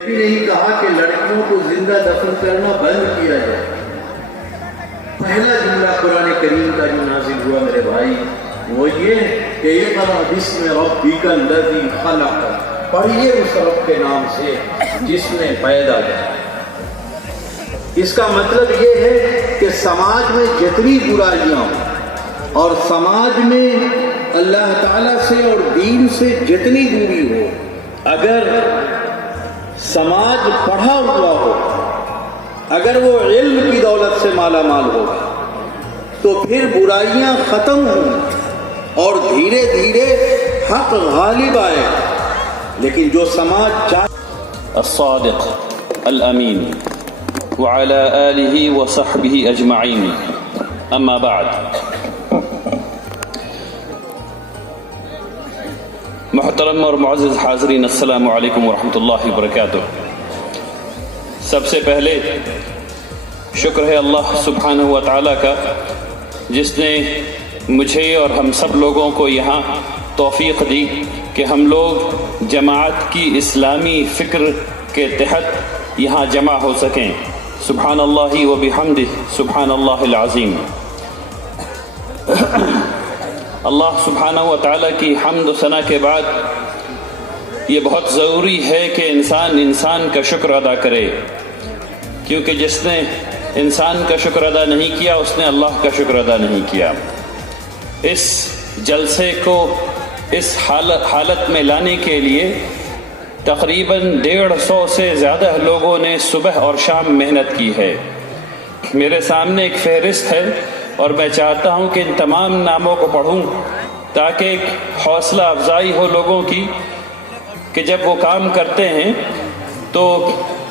بھی نہیں کہا کہ لڑکیوں کو زندہ دفن کرنا بند کیا جائے۔ پہلا جملہ قرآن کریم کا جو نازل ہوا میرے بھائی وہ یہ کہ اقرأ باسم ربک الذی خلق، پڑھیے اس رب کے نام سے جس نے پیدا کیا۔ اس کا مطلب یہ ہے کہ سماج میں جتنی برائیاں اور سماج میں اللہ تعالیٰ سے اور دین سے جتنی دوری ہو، اگر سماج پڑھا ہوا ہو، اگر وہ علم کی دولت سے مالا مال ہوگا تو پھر برائیاں ختم ہوں اور دھیرے دھیرے حق غالب آئے۔ لیکن جو سماج الصادق الامین وعلى آلہ وصحبہ اجمعین، اما بعد۔ محترم اور معزز حاضرین، السلام علیکم ورحمۃ اللہ وبرکاتہ۔ سب سے پہلے شکر ہے اللہ سبحانہ و تعالیٰ کا جس نے مجھے اور ہم سب لوگوں کو یہاں توفیق دی کہ ہم لوگ جماعت کی اسلامی فکر کے تحت یہاں جمع ہو سکیں۔ سبحان اللہ و بحمدہ، سبحان اللہ العظیم۔ اللہ سبحانہ و تعالیٰ کی حمد و ثنا کے بعد یہ بہت ضروری ہے کہ انسان کا شکر ادا کرے، کیونکہ جس نے انسان کا شکر ادا نہیں کیا اس نے اللہ کا شکر ادا نہیں کیا۔ اس جلسے کو اس حالت میں لانے کے لیے تقریباً 150 سے زیادہ لوگوں نے صبح اور شام محنت کی ہے۔ میرے سامنے ایک فہرست ہے اور میں چاہتا ہوں کہ ان تمام ناموں کو پڑھوں تاکہ ایک حوصلہ افزائی ہو لوگوں کی کہ جب وہ کام کرتے ہیں تو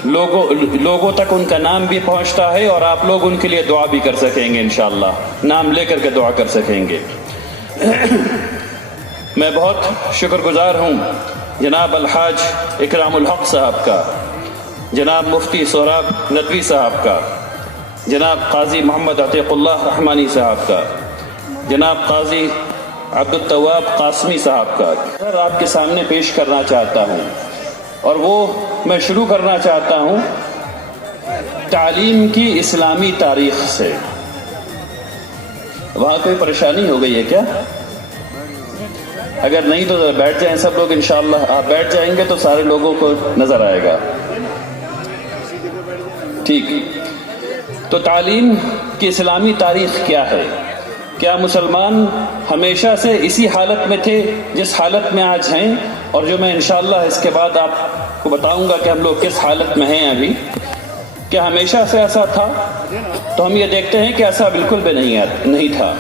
لوگوں تک ان کا نام بھی پہنچتا ہے اور آپ لوگ ان کے لیے دعا بھی کر سکیں گے، انشاءاللہ نام لے کر کے دعا کر سکیں گے۔ میں بہت شکر گزار ہوں جناب الحاج اکرام الحق صاحب کا، جناب مفتی سہراب ندوی صاحب کا، جناب قاضی محمد عتیق اللہ رحمانی صاحب کا، جناب قاضی عبد التواب قاسمی صاحب کا آپ کے سامنے پیش کرنا چاہتا ہوں، اور وہ میں شروع کرنا چاہتا ہوں تعلیم کی اسلامی تاریخ سے۔ وہاں کوئی پریشانی ہو گئی ہے کیا؟ اگر نہیں تو بیٹھ جائیں سب لوگ، انشاءاللہ آپ بیٹھ جائیں گے تو سارے لوگوں کو نظر آئے گا۔ ٹھیک، تو تعلیم کی اسلامی تاریخ کیا ہے؟ کیا مسلمان ہمیشہ سے اسی حالت میں تھے جس حالت میں آج ہیں؟ اور جو میں انشاءاللہ اس کے بعد آپ کو بتاؤں گا کہ ہم لوگ کس حالت میں ہیں ابھی، کیا ہمیشہ سے ایسا تھا؟ تو ہم یہ دیکھتے ہیں کہ ایسا بالکل بھی نہیں تھا۔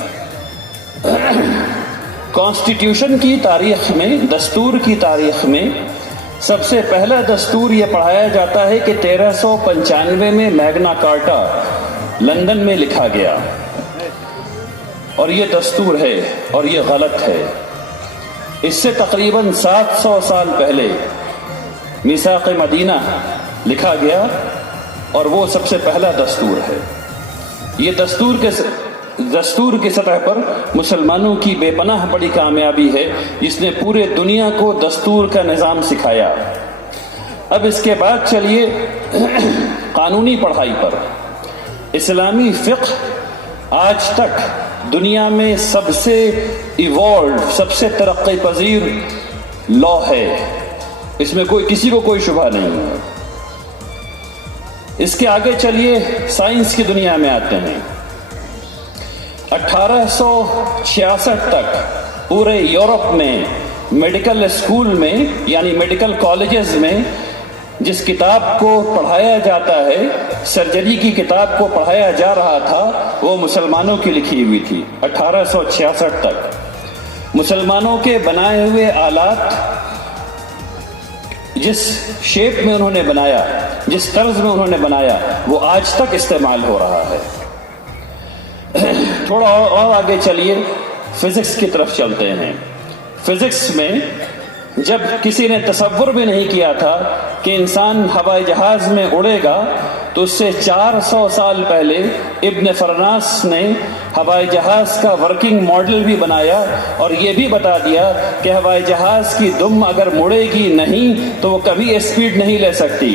کانسٹیٹیوشن کی تاریخ میں، دستور کی تاریخ میں سب سے پہلا دستور یہ پڑھایا جاتا ہے کہ 1395 میں میگنا کارٹا لندن میں لکھا گیا، اور یہ دستور ہے اور یہ غلط ہے۔ اس سے تقریباً 700 سال پہلے میثاق مدینہ لکھا گیا اور وہ سب سے پہلا دستور ہے۔ یہ دستور کی سطح پر مسلمانوں کی بے پناہ بڑی کامیابی ہے، جس نے پورے دنیا کو دستور کا نظام سکھایا۔ اب اس کے بعد چلیے قانونی پڑھائی پر۔ اسلامی فقہ آج تک دنیا میں سب سے ایوالوڈ، سب سے ترقی پذیر لا ہے، اس میں کسی کو کوئی شبہ نہیں ہے۔ اس کے آگے چلیے سائنس کی دنیا میں آتے ہیں۔ 1866 تک پورے یورپ میں میڈیکل اسکول میں، یعنی میڈیکل کالجز میں جس کتاب کو پڑھایا جاتا ہے، سرجری کی کتاب کو پڑھایا جا رہا تھا، وہ مسلمانوں کی لکھی ہوئی تھی۔ 1866 تک مسلمانوں کے بنائے ہوئے آلات جس شیپ میں انہوں نے بنایا، جس طرز میں انہوں نے بنایا، وہ آج تک استعمال ہو رہا ہے۔ تھوڑا اور آگے چلیے، فزکس کی طرف چلتے ہیں۔ فزکس میں جب کسی نے تصور بھی نہیں کیا تھا کہ انسان ہوائی جہاز میں اڑے گا، تو اس سے 400 سال پہلے ابن فرناس نے ہوائی جہاز کا ورکنگ ماڈل بھی بنایا اور یہ بھی بتا دیا کہ ہوائی جہاز کی دم اگر مڑے گی نہیں تو وہ کبھی اسپیڈ نہیں لے سکتی،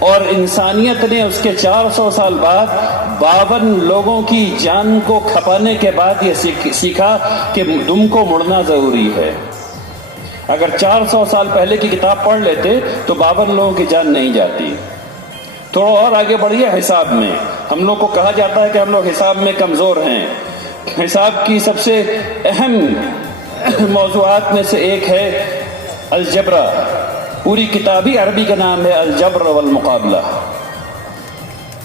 اور انسانیت نے اس کے 400 سال بعد 52 لوگوں کی جان کو کھپانے کے بعد یہ سیکھا کہ دم کو مڑنا ضروری ہے۔ اگر 400 سال پہلے کی کتاب پڑھ لیتے تو 52 لوگوں کی جان نہیں جاتی۔ تھوڑا اور آگے بڑھیے حساب میں۔ ہم لوگ کو کہا جاتا ہے کہ ہم لوگ حساب میں کمزور ہیں۔ حساب کی سب سے اہم موضوعات میں سے ایک ہے الجبرا۔ پوری کتابی عربی کا نام ہے الجبر والمقابلہ،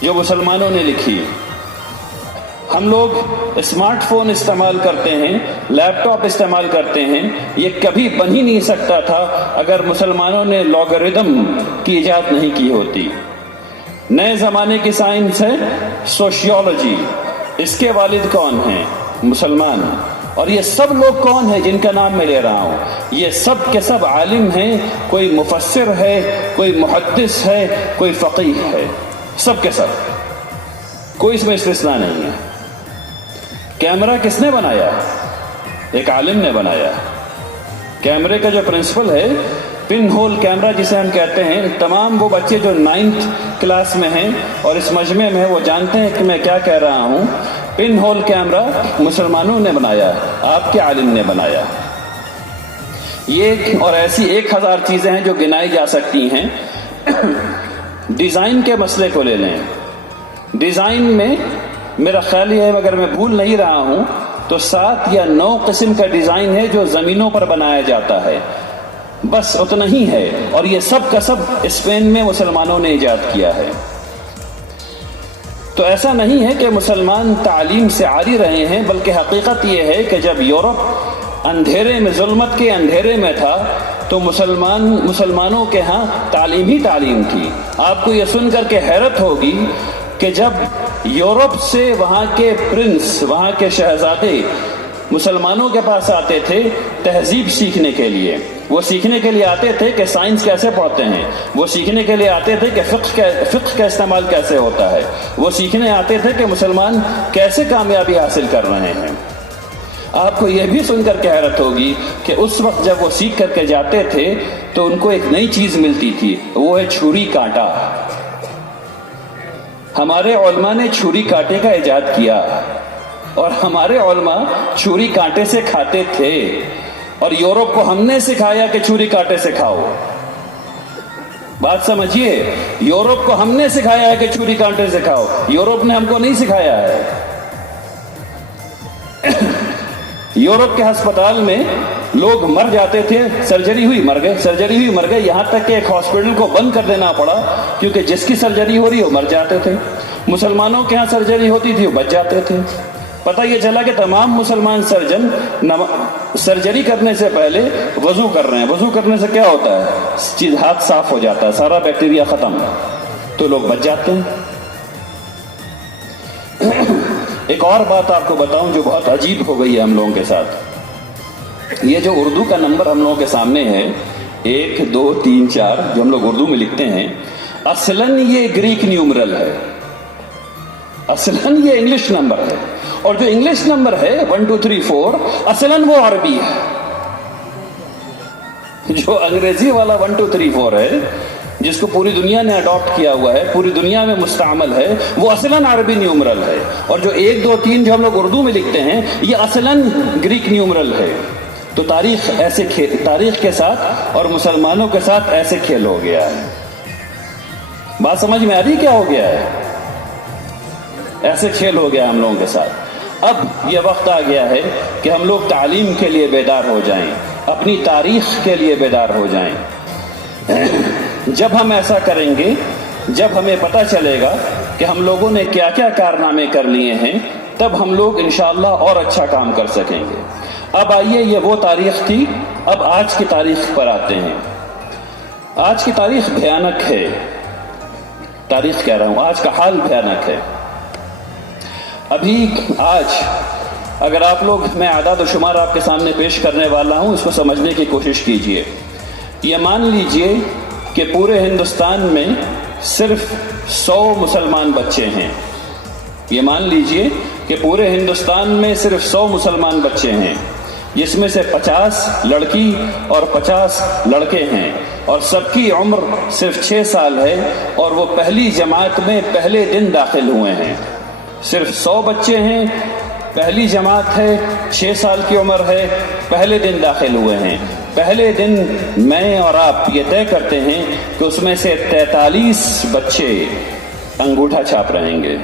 جو مسلمانوں نے لکھی۔ ہم لوگ اسمارٹ فون استعمال کرتے ہیں، لیپ ٹاپ استعمال کرتے ہیں، یہ کبھی بن ہی نہیں سکتا تھا اگر مسلمانوں نے لاگرتم کی ایجاد نہیں کی ہوتی۔ نئے زمانے کی سائنس ہے سوشیولوجی، اس کے والد کون ہیں؟ مسلمان۔ اور یہ سب لوگ کون ہیں جن کا نام میں لے رہا ہوں؟ یہ سب کے سب عالم ہیں، کوئی مفسر ہے، کوئی محدث ہے، کوئی فقیہ ہے، سب کے سب، کوئی اس میں استثناء نہیں ہے۔ کیمرہ کس نے بنایا؟ ایک عالم نے بنایا۔ کیمرے کا جو پرنسپل ہے پن ہول کیمرہ جسے ہم کہتے ہیں، تمام وہ بچے جو 9th کلاس میں ہیں اور اس مجمع میں ہیں وہ جانتے ہیں کہ میں کیا کہہ رہا ہوں۔ پن ہول کیمرہ مسلمانوں نے بنایا، آپ کے عالم نے بنایا۔ یہ اور ایسی 1000 چیزیں ہیں جو گنائی جا سکتی ہیں۔ ڈیزائن کے مسئلے کو لے لیں۔ ڈیزائن میں میرا خیال یہ ہے، اگر میں بھول نہیں رہا ہوں تو 7 یا 9 قسم کا ڈیزائن ہے جو زمینوں پر بنایا جاتا ہے، بس اتنا ہی ہے، اور یہ سب کا سب اسپین میں مسلمانوں نے ایجاد کیا ہے۔ تو ایسا نہیں ہے کہ مسلمان تعلیم سے عاری رہے ہیں، بلکہ حقیقت یہ ہے کہ جب یورپ اندھیرے میں، ظلمت کے اندھیرے میں تھا تو مسلمانوں کے ہاں تعلیم ہی تعلیم تھی۔ آپ کو یہ سن کر کے حیرت ہوگی کہ جب یورپ سے وہاں کے پرنس، وہاں کے شہزادے مسلمانوں کے پاس آتے تھے تہذیب سیکھنے کے لیے، وہ سیکھنے کے لیے آتے تھے کہ سائنس کیسے پڑھتے ہیں، وہ سیکھنے کے لیے آتے تھے کہ فقہ کا استعمال کیسے ہوتا ہے، وہ سیکھنے آتے تھے کہ مسلمان کیسے کامیابی حاصل کر رہے ہیں۔ آپ کو یہ بھی سن کر کے حیرت ہوگی کہ اس وقت جب وہ سیکھ کر کے جاتے تھے تو ان کو ایک نئی چیز ملتی تھی، وہ ہے چھری کانٹا۔ ہمارے علماء نے چھری کانٹے کا ایجاد کیا، اور ہمارے علماء چھری کانٹے سے کھاتے تھے، اور یورپ کو ہم نے سکھایا کہ چھری کانٹے سے کھاؤ۔ بات سمجھیے، یورپ کو ہم نے سکھایا ہے کہ چھری کانٹے سے کھاؤ، یورپ نے ہم کو نہیں سکھایا ہے۔ یورپ کے ہسپتال میں لوگ مر جاتے تھے، سرجری ہوئی مر گئے، سرجری ہوئی مر گئے، یہاں تک کہ ایک ہاسپٹل کو بند کر دینا پڑا کیونکہ جس کی سرجری ہو رہی وہ مر جاتے تھے۔ مسلمانوں کے ہاں سرجری ہوتی تھی وہ بچ جاتے تھے۔ پتہ یہ چلا کہ تمام مسلمان سرجن سرجری کرنے سے پہلے وضو کر رہے ہیں۔ وضو کرنے سے کیا ہوتا ہے؟ ہاتھ صاف ہو جاتا ہے، سارا بیکٹیریا ختم، تو لوگ بچ جاتے ہیں۔ ایک اور بات آپ کو بتاؤں جو بہت عجیب ہو گئی ہے ہم لوگوں کے ساتھ۔ یہ جو اردو کا نمبر ہم لوگوں کے سامنے ہے 1 2 3 4 جو ہم لوگ اردو میں لکھتے ہیں، اصلاً یہ گریک نیومرل ہے، اصلاً یہ انگلش نمبر ہے، اور جو انگلش نمبر ہے 1 2 3 4 اصلاً وہ عربی ہے۔ جو انگریزی والا 1 2 3 4 ہے، جس کو پوری دنیا نے اڈاپٹ کیا ہوا ہے، پوری دنیا میں مستعمل ہے، وہ اصلاً عربی نیومرل ہے، اور جو 1 2 3 جو ہم لوگ اردو میں لکھتے ہیں یہ اصلاً گریک نیومرل ہے۔ تو تاریخ کے ساتھ اور مسلمانوں کے ساتھ ایسے کھیل ہو گیا ہے۔ بات سمجھ میں آ رہی کیا ہو گیا ہے؟ ایسے کھیل ہو گیا ہم لوگوں کے ساتھ۔ اب یہ وقت آ گیا ہے کہ ہم لوگ تعلیم کے لیے بیدار ہو جائیں، اپنی تاریخ کے لیے بیدار ہو جائیں۔ جب ہم ایسا کریں گے، جب ہمیں پتہ چلے گا کہ ہم لوگوں نے کیا کیا کارنامے کر لیے ہیں، تب ہم لوگ انشاءاللہ اور اچھا کام کر سکیں گے۔ اب آئیے، یہ وہ تاریخ تھی، اب آج کی تاریخ پر آتے ہیں۔ آج کی تاریخ بھیانک ہے، تاریخ کہہ رہا ہوں، آج کا حال بھیانک ہے۔ ابھی آج اگر آپ لوگ، میں اعداد و شمار آپ کے سامنے پیش کرنے والا ہوں، اس کو سمجھنے کی کوشش کیجئے۔ یہ مان لیجئے کہ پورے ہندوستان میں صرف 100 مسلمان بچے ہیں۔ یہ مان لیجئے کہ پورے ہندوستان میں صرف 100 مسلمان بچے ہیں، جس میں سے 50 لڑکی اور 50 لڑکے ہیں، اور سب کی عمر صرف 6 سال ہے، اور وہ پہلی جماعت میں پہلے دن داخل ہوئے ہیں۔ صرف 100 بچے ہیں، پہلی جماعت ہے، 6 سال کی عمر ہے، پہلے دن داخل ہوئے ہیں۔ پہلے دن میں اور آپ یہ طے کرتے ہیں کہ اس میں سے 43 بچے انگوٹھا چھاپ رہیں گے،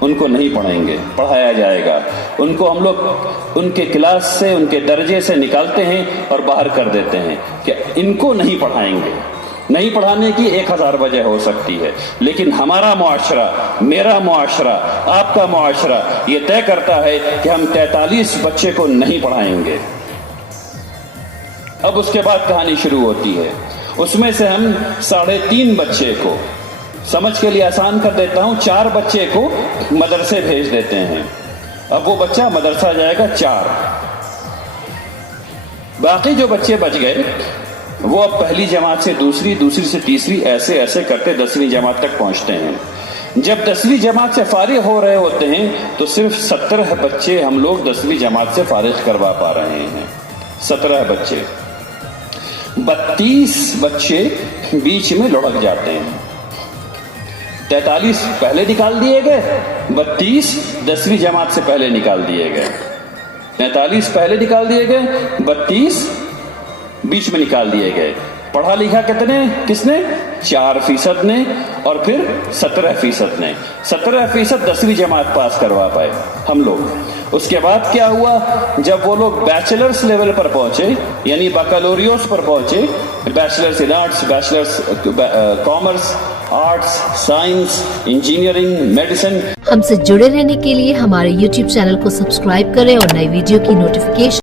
ان کو نہیں پڑھیں گے، پڑھایا جائے گا۔ ان کو ہم لوگ ان کے کلاس سے، ان کے درجے سے نکالتے ہیں اور باہر کر دیتے ہیں کہ ان کو نہیں پڑھائیں گے۔ نہیں پڑھانے کی 1000 وجہ ہو سکتی ہے، لیکن ہمارا معاشرہ، میرا معاشرہ، آپ کا معاشرہ یہ طے کرتا ہے کہ ہم 43 بچے کو نہیں پڑھائیں گے۔ اب اس کے بعد کہانی شروع ہوتی ہے۔ اس میں سے ہم 3.5 بچے کو، سمجھ کے لیے آسان کر دیتا ہوں، 4 بچے کو مدرسے بھیج دیتے ہیں۔ اب وہ بچہ مدرسہ جائے گا 4، باقی جو بچے بچ گئے وہ اب پہلی جماعت سے دوسری، دوسری سے تیسری، ایسے ایسے کرتے 10ویں جماعت تک پہنچتے ہیں۔ جب 10ویں جماعت سے فارغ ہو رہے ہوتے ہیں تو صرف 17 بچے ہم لوگ 10ویں جماعت سے فارغ کروا پا رہے ہیں۔ 17 بچے، 32 بچے بیچ میں لڑک جاتے ہیں۔ 43 پہلے نکال دیے گئے، 32 10ویں جماعت سے پہلے نکال دیے گئے۔ 43 پہلے نکال دیے گئے، 32 بیچ میں نکال دیے گئے۔ پڑھا لکھا کس نے؟ 4% نے، اور پھر 17% نے۔ 17% 10ویں جماعت پاس کروا پائے ہم لوگ۔ اس کے بعد کیا ہوا؟ جب وہ لوگ بیچلرز لیول پر پہنچے، یعنی بکالوریوس پر پہنچے، bachelors in arts, bachelors commerce, arts, science, engineering, medicine. ہم سے جڑے رہنے کے لیے ہمارے YouTube چینل کو سبسکرائب کریں اور نئی ویڈیو کی نوٹیفیکیشن